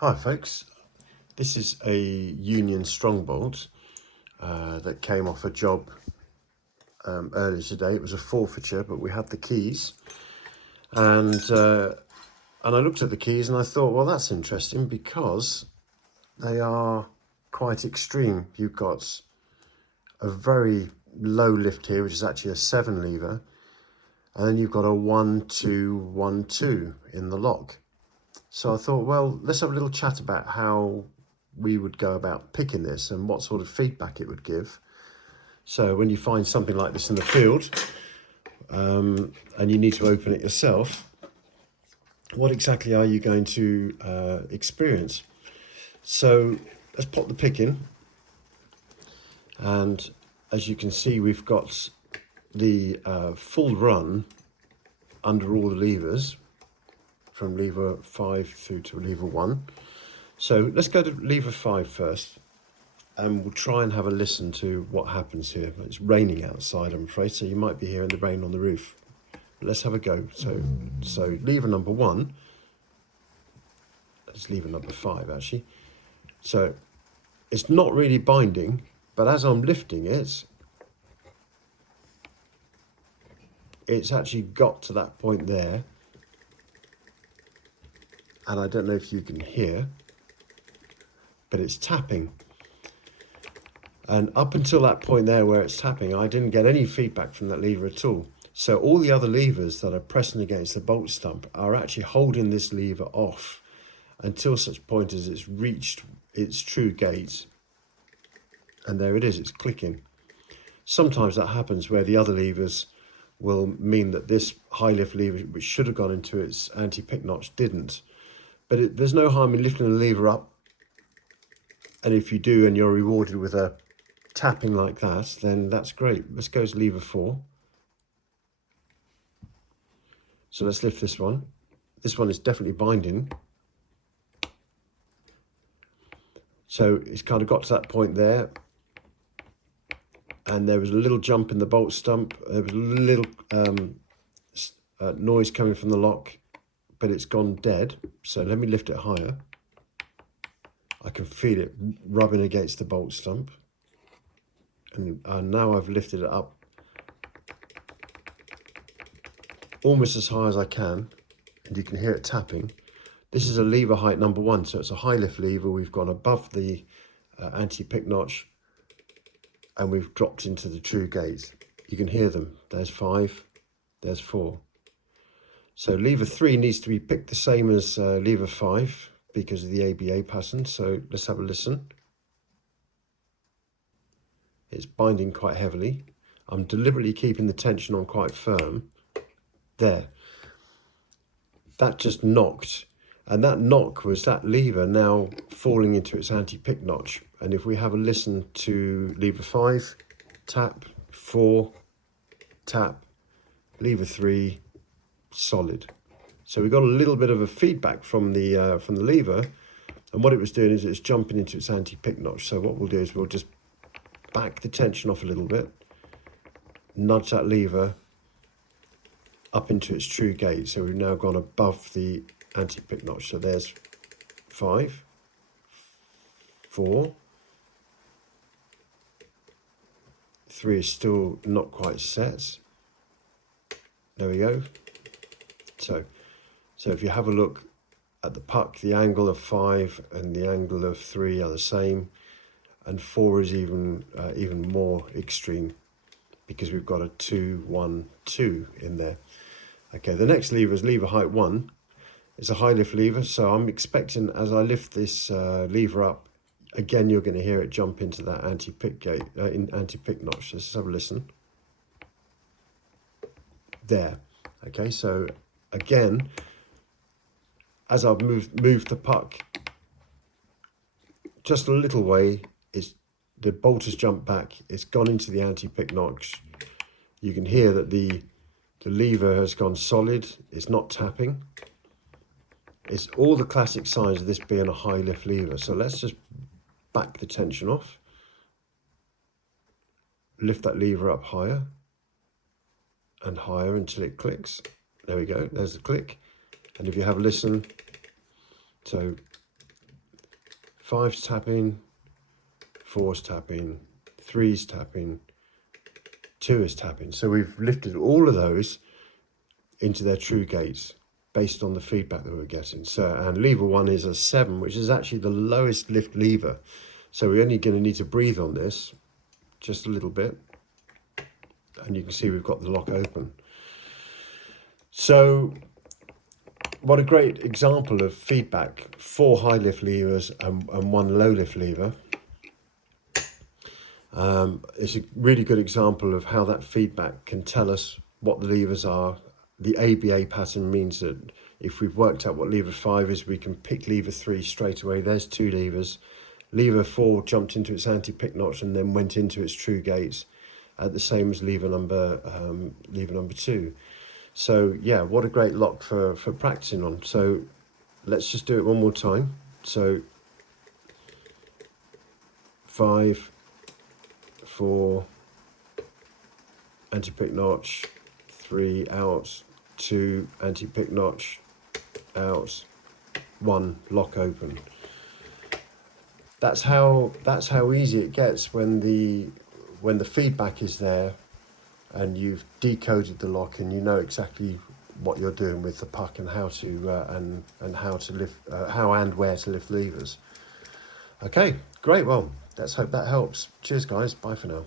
Hi folks, this is a Union Strongbolt that came off a job earlier today. It was a forfeiture, but we had the keys, and I looked at the keys and I thought, well, that's interesting because they are quite extreme. You've got a very low lift here, which is actually a 7 lever, and then you've got a 1-2-1-2 in the lock. So I thought, well, let's have a little chat about how we would go about picking this and what sort of feedback it would give. So when you find something like this in the field and you need to open it yourself, what exactly are you going to experience? So let's pop the pick in. And as you can see, we've got the full run under all the levers, from lever 5 through to lever 1. So let's go to lever 5 first, and we'll try and have a listen to what happens here. It's raining outside, I'm afraid, so you might be hearing the rain on the roof. But let's have a go. So lever number 1, that's lever number 5 actually. So it's not really binding, but as I'm lifting it, it's actually got to that point there. And I don't know if you can hear, but it's tapping. And up until that point there where it's tapping, I didn't get any feedback from that lever at all. So all the other levers that are pressing against the bolt stump are actually holding this lever off until such point as it's reached its true gauge. And there it is, it's clicking. Sometimes that happens where the other levers will mean that this high lift lever, which should have gone into its anti-pick notch, didn't. But there's no harm in lifting the lever up, and if you do and you're rewarded with a tapping like that, then that's great. Let's go to lever 4. So let's lift this one. This one is definitely binding. So it's kind of got to that point there, and there was a little jump in the bolt stump. There was a little noise coming from the lock, but it's gone dead. So let me lift it higher. I can feel it rubbing against the bolt stump. And now I've lifted it up almost as high as I can, and you can hear it tapping. This is a lever height number 1, so it's a high lift lever. We've gone above the anti-pick notch, and we've dropped into the true gauge. You can hear them. There's 5, there's 4. So lever 3 needs to be picked the same as lever 5 because of the ABA pattern. So let's have a listen. It's binding quite heavily. I'm deliberately keeping the tension on quite firm. There. That just knocked. And that knock was that lever now falling into its anti-pick notch. And if we have a listen to lever 5, tap, 4, tap, lever 3, solid. So we got a little bit of a feedback from the lever, and what it was doing is it's jumping into its anti-pick notch. So what we'll do is we'll just back the tension off a little bit, nudge that lever up into its true gauge. So we've now gone above the anti-pick notch. So there's 5, 4, 3 is still not quite set. There we go. So if you have a look at the puck, the angle of 5 and the angle of 3 are the same, and 4 is even more extreme because we've got a 2-1-2 in there. Okay, the next lever is lever height 1. It's a high lift lever, so I'm expecting as I lift this lever up, again you're going to hear it jump into that anti-pick notch. Let's have a listen. There. Okay, so again, as I've moved the puck just a little way, the bolt has jumped back. It's gone into the anti-pick notch. You can hear that the lever has gone solid. It's not tapping. It's all the classic signs of this being a high lift lever. So let's just back the tension off. Lift that lever up higher and higher until it clicks. There we go, there's the click. And if you have a listen, so 5's tapping, 4's tapping, 3's tapping, 2 is tapping. So we've lifted all of those into their true gates based on the feedback that we're getting. So, and lever 1 is a 7, which is actually the lowest lift lever. So we're only going to need to breathe on this just a little bit. And you can see we've got the lock open. So what a great example of feedback. 4 high lift levers and 1 low lift lever. It's a really good example of how that feedback can tell us what the levers are. The ABA pattern means that if we've worked out what lever 5 is, we can pick lever 3 straight away. There's 2 levers. Lever 4 jumped into its anti-pick notch and then went into its true gates, the same as lever number 2. So yeah, what a great lock for practicing on. So let's just do it one more time. So 5, 4, anti-pick notch, 3 out, 2 anti-pick notch, out, 1 lock open. That's how easy it gets when the feedback is there and you've decoded the lock and you know exactly what you're doing with the puck and how to and how to lift how and where to lift levers. Okay, great. Well, let's hope that helps. Cheers guys, bye for now.